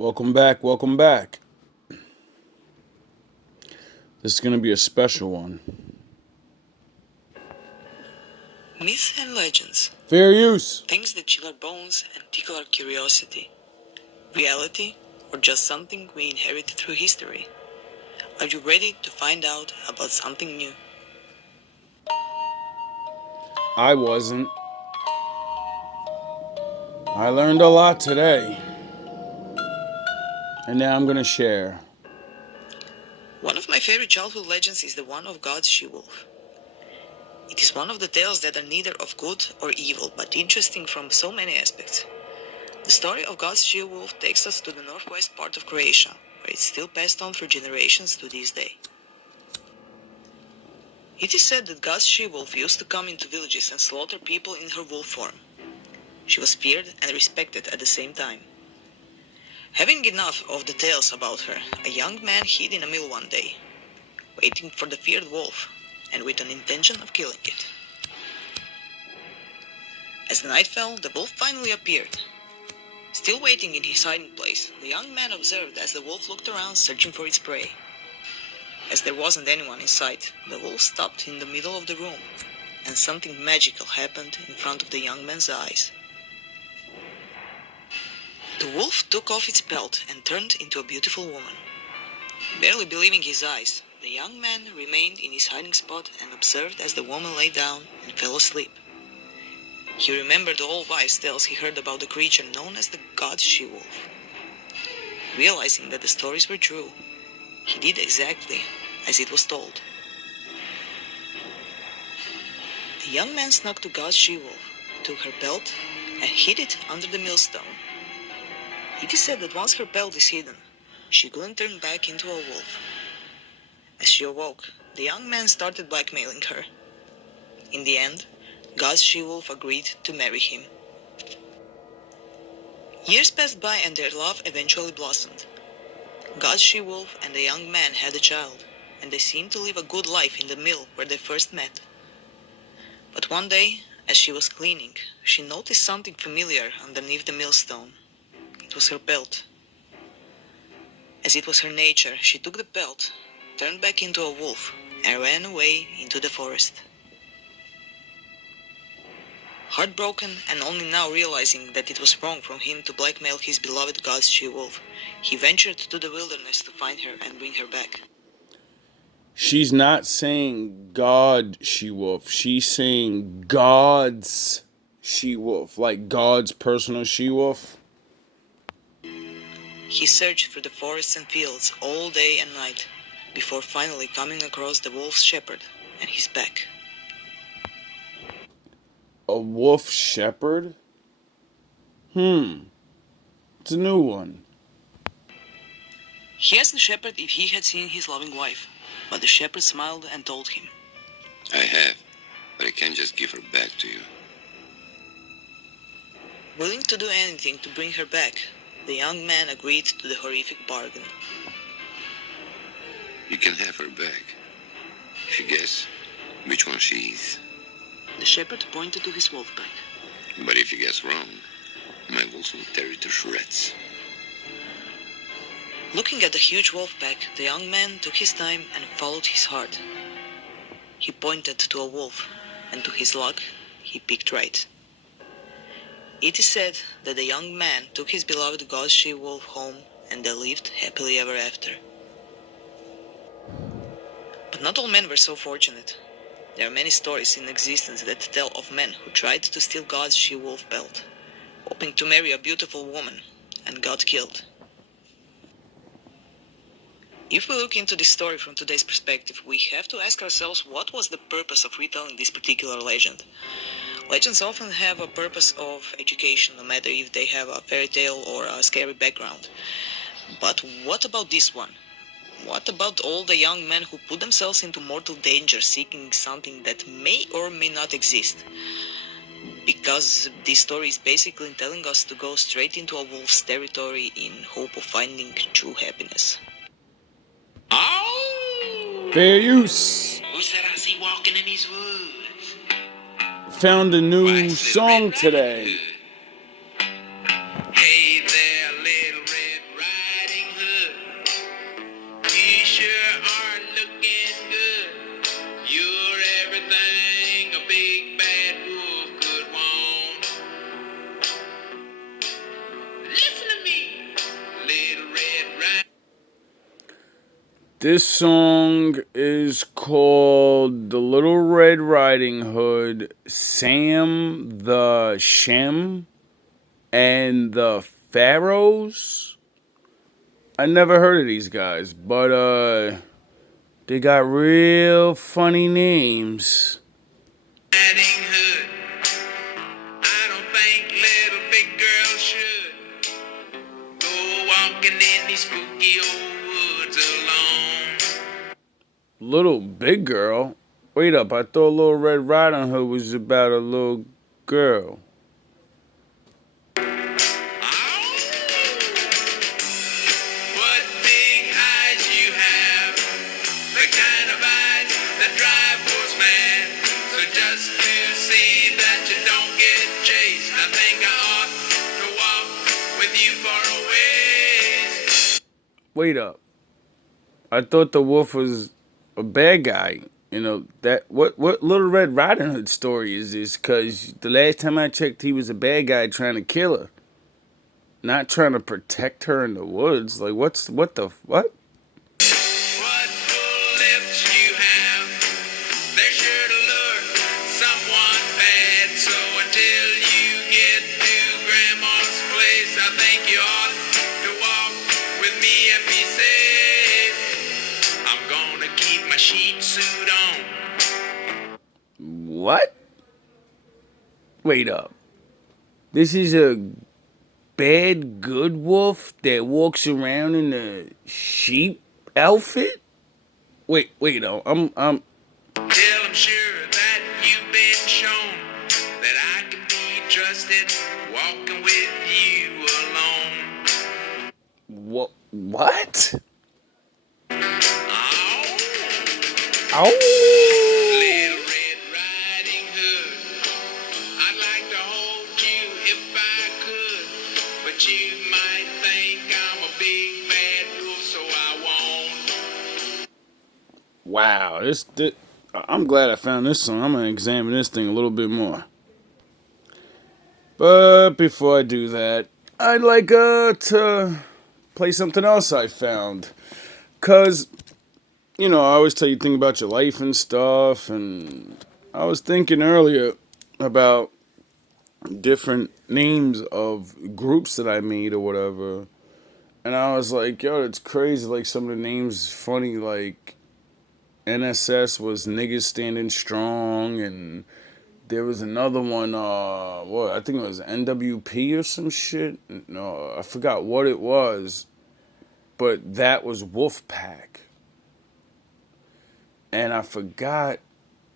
Welcome back, welcome back. This is going to be a special one. Myths and legends. Fair use. Things that chill our bones and tickle our curiosity. Reality, or just something we inherited through history. Are you ready to find out about something new? I wasn't. I learned a lot today. And now I'm going to share. One of my favorite childhood legends is the one of God's she-wolf. It is one of the tales that are neither of good or evil, but interesting from so many aspects. The story of God's she-wolf takes us to the northwest part of Croatia, where it's still passed on through generations to this day. It is said that God's she-wolf used to come into villages and slaughter people in her wolf form. She was feared and respected at the same time. Having enough of the tales about her, a young man hid in a mill one day, waiting for the feared wolf, and with an intention of killing it. As the night fell, the wolf finally appeared. Still waiting in his hiding place, the young man observed as the wolf looked around searching for its prey. As there wasn't anyone in sight, the wolf stopped in the middle of the room, and something magical happened in front of the young man's eyes. The wolf took off its pelt and turned into a beautiful woman. Barely believing his eyes, the young man remained in his hiding spot and observed as the woman lay down and fell asleep. He remembered the old wives' tales he heard about the creature known as the god she-wolf. Realizing that the stories were true, he did exactly as it was told. The young man snuck to God's she-wolf, took her pelt, and hid it under the millstone. It is said that once her pelt is hidden, she couldn't turn back into a wolf. As she awoke, the young man started blackmailing her. In the end, God's she-wolf agreed to marry him. Years passed by and their love eventually blossomed. God's she-wolf and the young man had a child, and they seemed to live a good life in the mill where they first met. But one day, as she was cleaning, she noticed something familiar underneath the millstone. It was her pelt. As it was her nature, she took the pelt, turned back into a wolf, and ran away into the forest. Heartbroken and only now realizing that it was wrong from him to blackmail his beloved God's she-wolf, he ventured to the wilderness to find her and bring her back. She's not saying God she-wolf. She's saying God's she-wolf. Like God's personal she-wolf. He searched through the forests and fields all day and night, before finally coming across the wolf's shepherd and his pack. A wolf shepherd? It's a new one. He asked the shepherd if he had seen his loving wife, but the shepherd smiled and told him, I have, but I can't just give her back to you. Willing to do anything to bring her back, the young man agreed to the horrific bargain. You can have her back, if you guess which one she is. The shepherd pointed to his Wolfpack. But if you guess wrong, my wolves will tear you to shreds. Looking at the huge Wolfpack, the young man took his time and followed his heart. He pointed to a wolf, and to his luck, he picked right. It is said that the young man took his beloved God she-wolf home and they lived happily ever after. But not all men were so fortunate. There are many stories in existence that tell of men who tried to steal God's she-wolf pelt, hoping to marry a beautiful woman, and got killed. If we look into this story from today's perspective, we have to ask ourselves what was the purpose of retelling this particular legend. Legends often have a purpose of education, no matter if they have a fairy tale or a scary background. But what about this one? What about all the young men who put themselves into mortal danger seeking something that may or may not exist? Because this story is basically telling us to go straight into a wolf's territory in hope of finding true happiness. Oh! Fair use. Who said I see walking in these woods? Found a new White Little song Red today. Riding Hood. Hey there, little Red This song is called The Little Red Riding Hood, Sam the Shem, and the Pharaohs. I never heard of these guys, but they got real funny names. Riding Hood. I don't think little big girls should go walking in these spooky old woods alone. Little Big Girl? Wait up, I thought Little Red Riding Hood was about a little girl. What big eyes you have, the kind of eyes that drive boys mad. So just to see that you don't get chased, I think I ought to walk with you for a ways. Wait up. I thought the wolf was a bad guy. You know, that what Little Red Riding Hood story is this? Because the last time I checked, he was a bad guy trying to kill her. Not trying to protect her in the woods. Like, what? What full lips you have, they're sure to lure someone bad. So until you get to Grandma's place, I think you ought to walk with me and be safe. I'm gonna keep my sheep suit on. What? Wait up. This is a bad good wolf that walks around in a sheep outfit? Wait, no, I'm Till I'm sure that you've been shown that I can be trusted walking with you alone. what? Oh. Ow! Little Red Riding Hood, I'd like to hold you if I could, but you might think I'm a big bad wolf, so I won't. Wow, I'm glad I found this song. I'm gonna examine this thing a little bit more. But before I do that, I'd like to play something else I found. Cause, you know, I always tell you think about your life and stuff, and I was thinking earlier about different names of groups that I made or whatever. And I was like, yo, it's crazy. Like, some of the names funny. Like, NSS was Niggas Standing Strong. And there was another one, I think it was NWP or some shit. No, I forgot what it was. But that was Wolfpack. And I forgot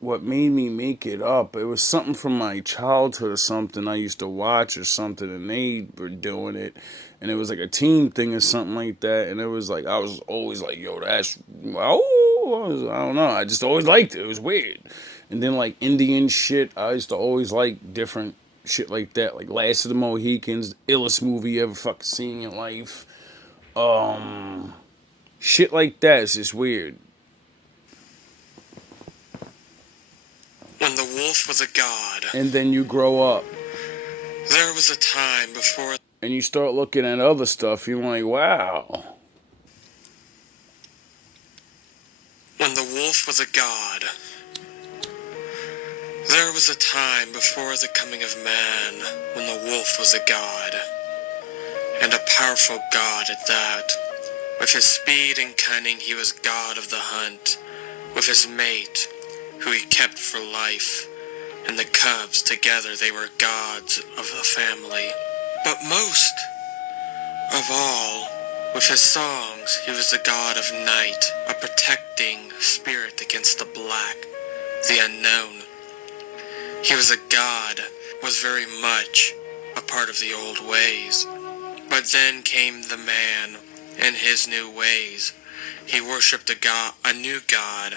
what made me make it up. It was something from my childhood or something I used to watch or something, and they were doing it, and it was like a team thing or something like that, and it was like, I was always like, yo, that's, I don't know, I just always liked it. It was weird. And then like Indian shit, I used to always like different shit like that, like Last of the Mohicans, illest movie you ever fucking seen in your life. Shit like that is just weird. When the wolf was a god, And then you grow up there was a time before. and you start looking at other stuff, you're like, wow. When the wolf was a god, there was a time before the coming of man when the wolf was a god, and a powerful god at that. With his speed and cunning, he was god of the hunt. With his mate, who he kept for life, and the cubs together, they were gods of the family. But most of all, with his songs, he was the god of night, a protecting spirit against the black, the unknown. He was a god, was very much a part of the old ways. But then came the man and his new ways. He worshipped a new god,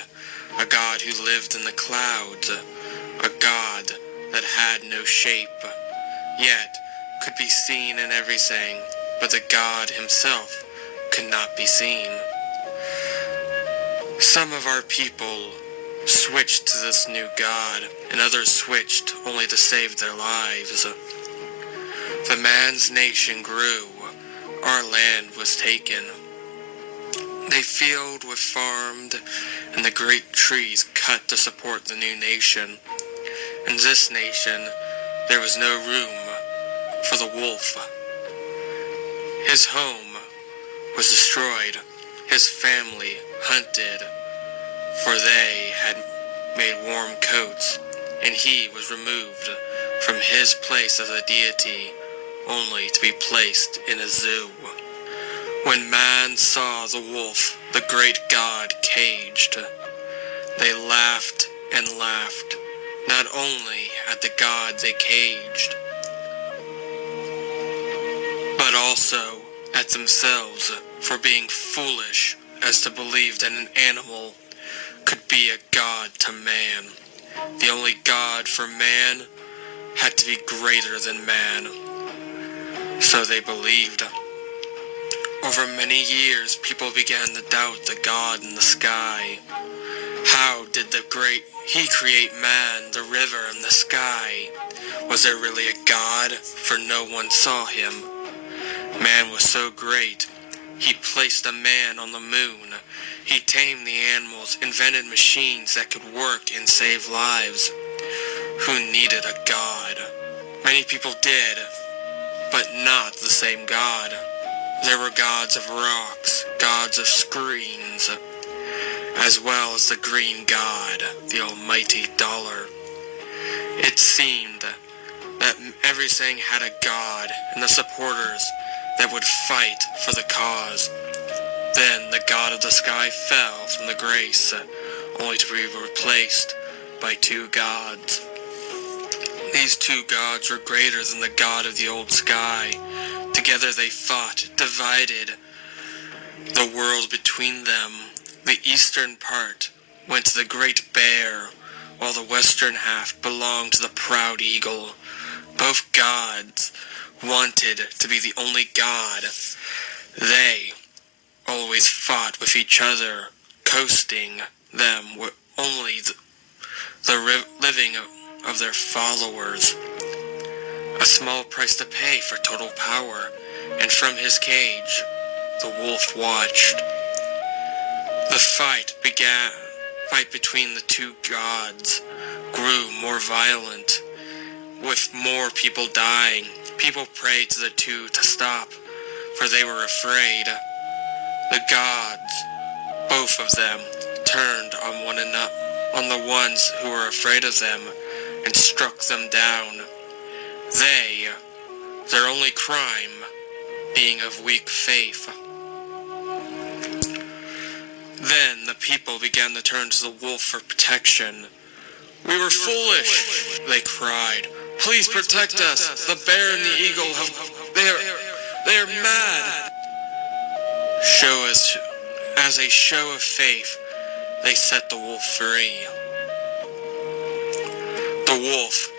a god who lived in the clouds, a god that had no shape, yet could be seen in everything, but the god himself could not be seen. Some of our people switched to this new god, and others switched only to save their lives. The man's nation grew, our land was taken. They field were farmed, and the great trees cut to support the new nation. In this nation, there was no room for the wolf. His home was destroyed, his family hunted, for they had made warm coats, and he was removed from his place as a deity, only to be placed in a zoo. When man saw the wolf, the great god, caged, they laughed and laughed, not only at the god they caged, but also at themselves for being foolish as to believe that an animal could be a god to man. The only god for man had to be greater than man. So they believed. Over many years, people began to doubt the God in the sky. How did he create man, the river, and the sky? Was there really a God? For no one saw him. Man was so great, he placed a man on the moon. He tamed the animals, invented machines that could work and save lives. Who needed a God? Many people did, but not the same God. There were gods of rocks, gods of screens, as well as the green god, the almighty dollar. It seemed that everything had a god and the supporters that would fight for the cause. Then the god of the sky fell from the grace, only to be replaced by two gods. These two gods were greater than the god of the old sky. Together they fought, divided the world between them. The eastern part went to the great bear, while the western half belonged to the proud eagle. Both gods wanted to be the only god. They always fought with each other, coasting them were only the living of their followers. A small price to pay for total power, and from his cage, the wolf watched. The fight between the two gods grew more violent, with more people dying. People prayed to the two to stop, for they were afraid. The gods, both of them, turned on one another, on the ones who were afraid of them, and struck them down. Their only crime, being of weak faith. Then the people began to turn to the wolf for protection. We were foolish, they cried. Please protect us. The bear and the eagle they are mad. As a show of faith, they set the wolf free. The wolf,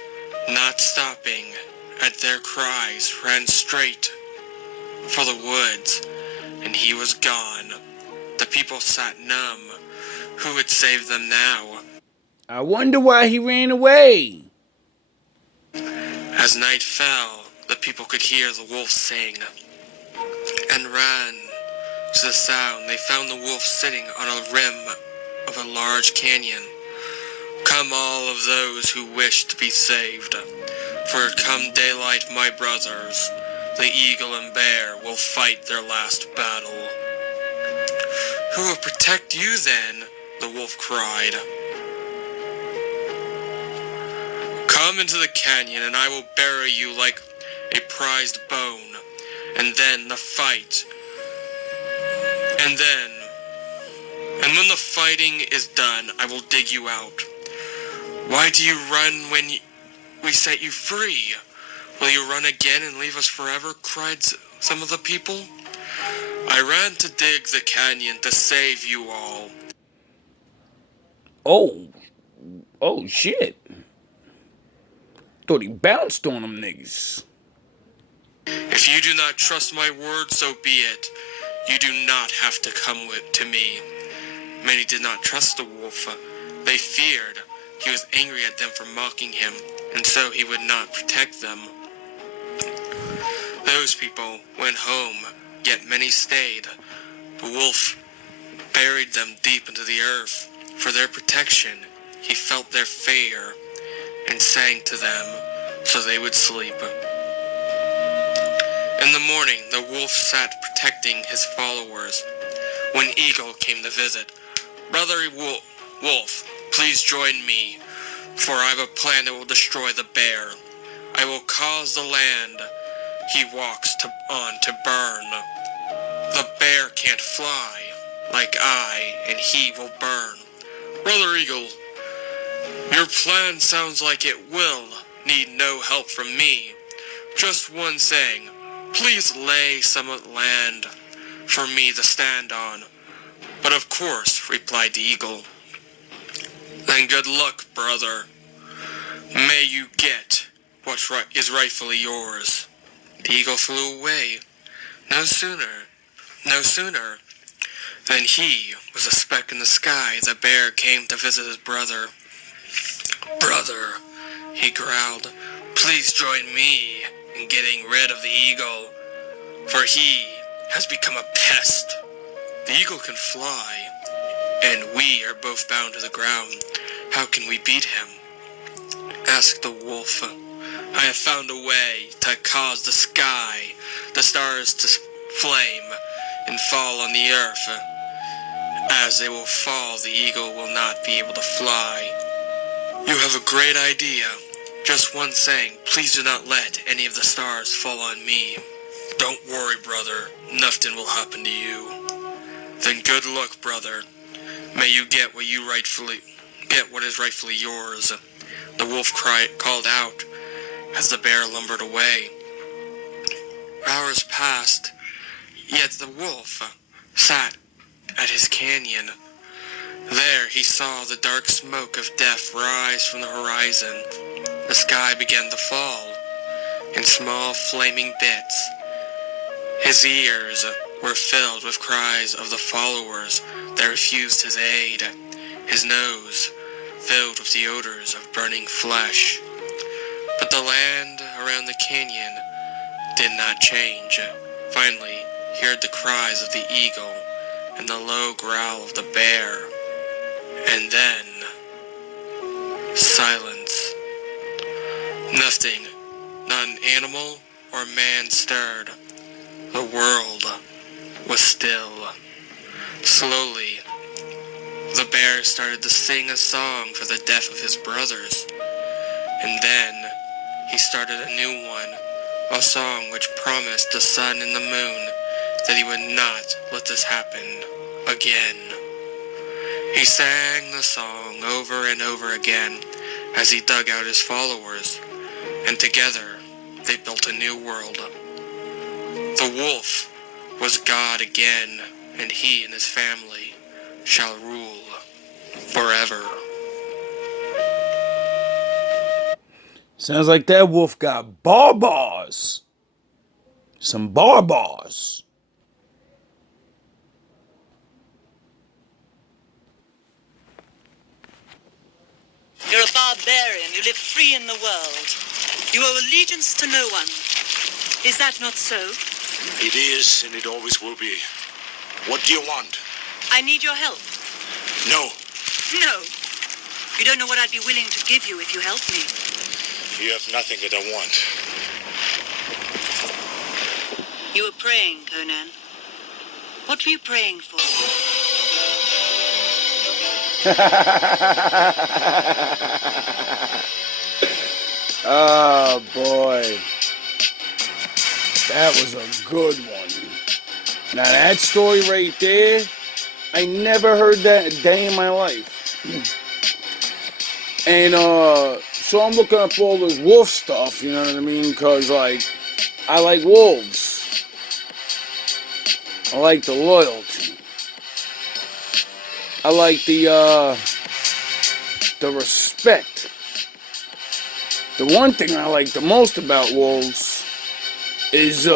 not stopping at their cries, ran straight for the woods, and he was gone. The people sat numb. Who would save them now? I wonder why he ran away. As night fell, the people could hear the wolf sing, and ran to the sound. They found the wolf sitting on a rim of a large canyon. Come all of those who wish to be saved, for come daylight, my brothers, the eagle and bear will fight their last battle. Who will protect you then? The wolf cried. Come into the canyon and I will bury you like a prized bone, and then the fight. And when the fighting is done, I will dig you out. Why do you run when we set you free? Will you run again and leave us forever? Cried some of the people. I ran to dig the canyon to save you all. Oh shit. Thought he bounced on them niggas. If you do not trust my word, so be it. You do not have to come to me. Many did not trust the wolf. They feared he was angry at them for mocking him, and so he would not protect them. Those people went home, yet many stayed. The wolf buried them deep into the earth. For their protection, he felt their fear and sang to them so they would sleep. In the morning, the wolf sat protecting his followers when Eagle came to visit. Brother Wolf, please join me, for I have a plan that will destroy the bear. I will cause the land he walks on to burn. The bear can't fly like I, and he will burn. Brother Eagle, your plan sounds like it will need no help from me. Just one thing, please lay some land for me to stand on. But of course, replied the eagle. Then good luck, brother. May you get what is rightfully yours. The eagle flew away. No sooner than he was a speck in the sky, the bear came to visit his brother. Brother, he growled, please join me in getting rid of the eagle, for he has become a pest. The eagle can fly, and we are both bound to the ground. How can we beat him? Asked the wolf. I have found a way to cause the sky, the stars to flame and fall on the earth. As they will fall, the eagle will not be able to fly. You have a great idea. Just one thing, please do not let any of the stars fall on me. Don't worry, brother, nothing will happen to you. Then good luck, brother. May you get what is rightfully yours. The wolf called out as the bear lumbered away. Hours passed, yet the wolf sat at his canyon. There he saw the dark smoke of death rise from the horizon. The sky began to fall in small flaming bits. His ears were filled with cries of the followers that refused his aid. His nose filled with the odors of burning flesh. But the land around the canyon did not change. Finally, he heard the cries of the eagle and the low growl of the bear. And then, silence. Nothing, not an animal or man stirred. The world was still. Slowly, the bear started to sing a song for the death of his brothers. And then, he started a new one, a song which promised the sun and the moon that he would not let this happen again. He sang the song over and over again as he dug out his followers, and together they built a new world. The wolf was God again, and he and his family shall rule forever. Sounds like that wolf got bars. Some bars. You're a barbarian. You live free in the world. You owe allegiance to no one. Is that not so? It is, and it always will be. What do you want? I need your help. No. No. You don't know what I'd be willing to give you if you helped me. You have nothing that I want. You were praying, Conan. What were you praying for? Oh boy, that was a good one. Now that story right there, I never heard that a day in my life. And so I'm looking up all this wolf stuff, you know what I mean? Cause like, I like wolves. I like the loyalty. I like the respect. The one thing I like the most about wolves is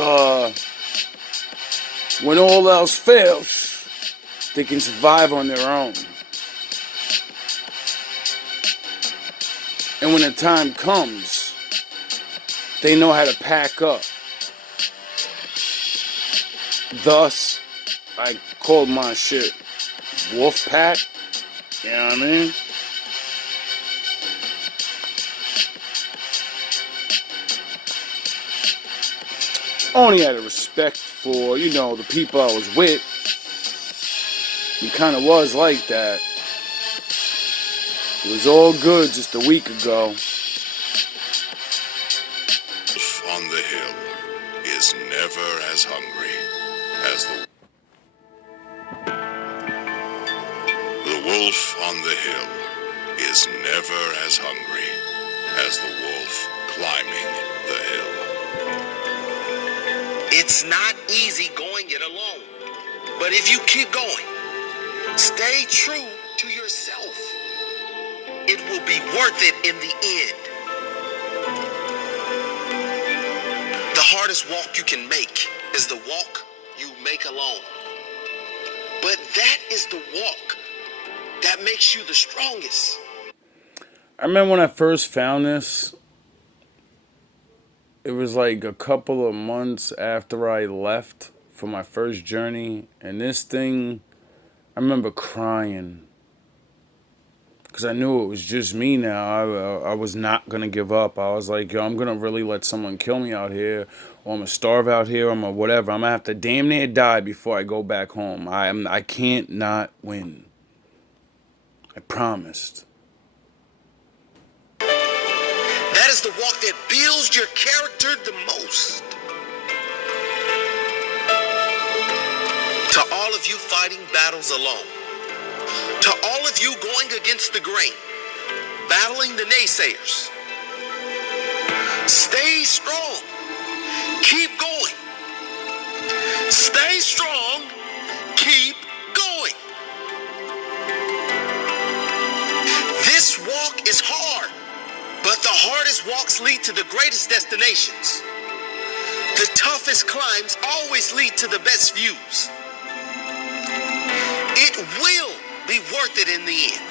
when all else fails, they can survive on their own. And when the time comes, they know how to pack up. Thus, I called my shit Wolfpack. You know what I mean? Only out of respect for, you know, the people I was with. He kind of was like that. It was all good just a week ago. On the hill is never as hungry as the wolf on the hill is never as hungry as the wolf climbing the hill. It's not easy going it alone. But if you keep going, stay true to yourself, it will be worth it in the end. The hardest walk you can make is the walk you make alone. But that is the walk that makes you the strongest. I remember when I first found this, it was like a couple of months after I left for my first journey. And this thing, I remember crying. Because I knew it was just me now. I was not going to give up. I was like, yo, I'm going to really let someone kill me out here. Or I'm going to starve out here. Or I'm going to whatever. I'm going to have to damn near die before I go back home. I can't not win. I promised. That is the walk that builds your character the most. To all of you fighting battles alone, to all of you going against the grain, battling the naysayers, stay strong. Keep going. Stay strong. Keep going. This walk is hard, but the hardest walks lead to the greatest destinations. The toughest climbs always lead to the best views. It will be worth it in the end.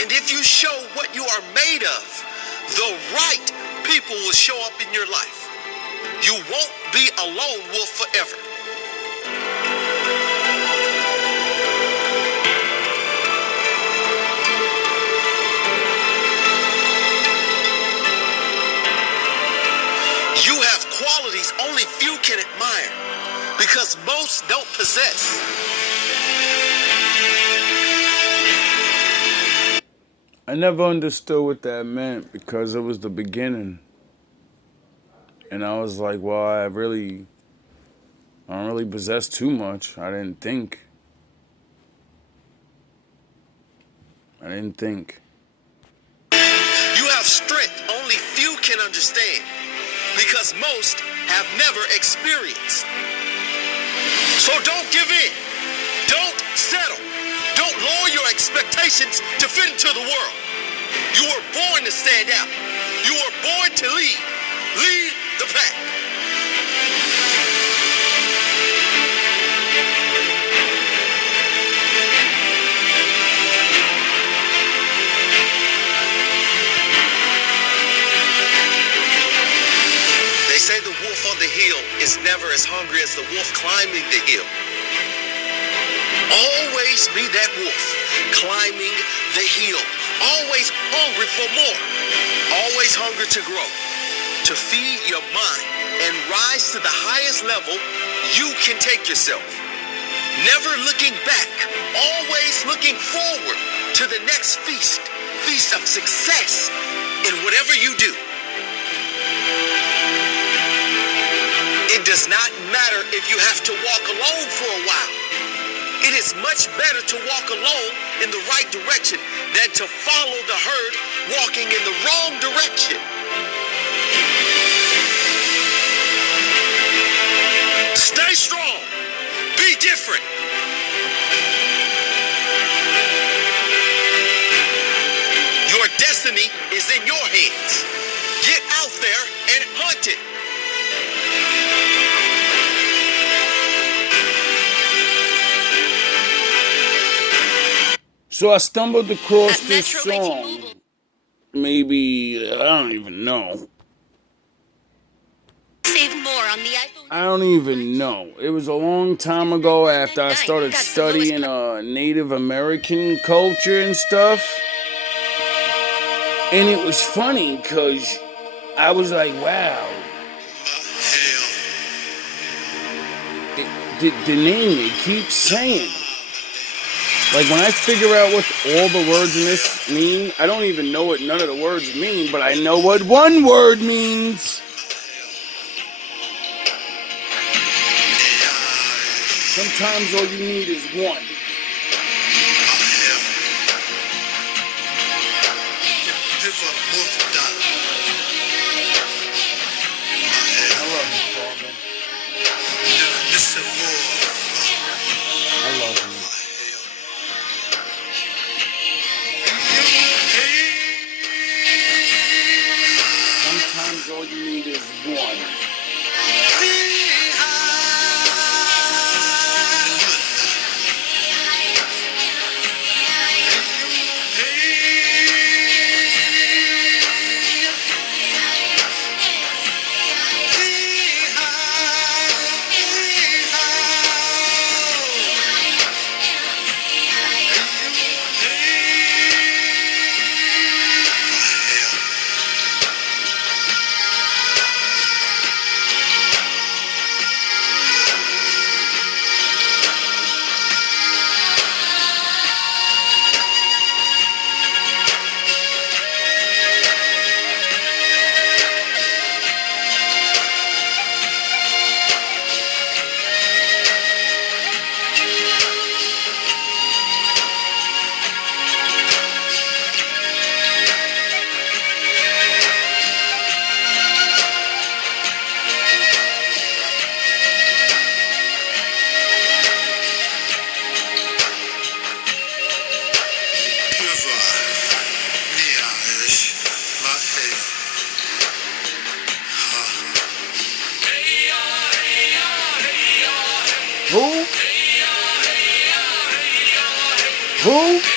And if you show what you are made of, the right people will show up in your life. You won't be a lone wolf forever. You have qualities only few can admire because most don't possess. I never understood what that meant because it was the beginning. And I was like, well, I don't really possess too much. I didn't think. You have strength only few can understand because most have never experienced. So don't give in. Don't settle. Don't lower your expectations to fit into the world. You were born to stand out. You were born to lead. Lead the pack. They say the wolf on the hill is never as hungry as the wolf climbing the hill. Always be that wolf climbing the hill. Always hungry for more. Always hungry to grow. To feed your mind and rise to the highest level you can take yourself. Never looking back. Always looking forward to the next feast. Feast of success in whatever you do. It does not matter if you have to walk alone for a while. It is much better to walk alone in the right direction than to follow the herd walking in the wrong direction. Stay strong. Be different. Your destiny is in your hands. Get out there and hunt it. So I stumbled across this song. Maybe, I don't even know. Save more on the iPhone. I don't even know. It was a long time ago after I started studying Native American culture and stuff. And it was funny because I was like, wow, the name they keep saying. Like when I figure out what all the words in this mean, I don't even know what none of the words mean, but I know what one word means. Sometimes all you need is one. I love you, Father. I love you. Sometimes all you need is one. Who? Who?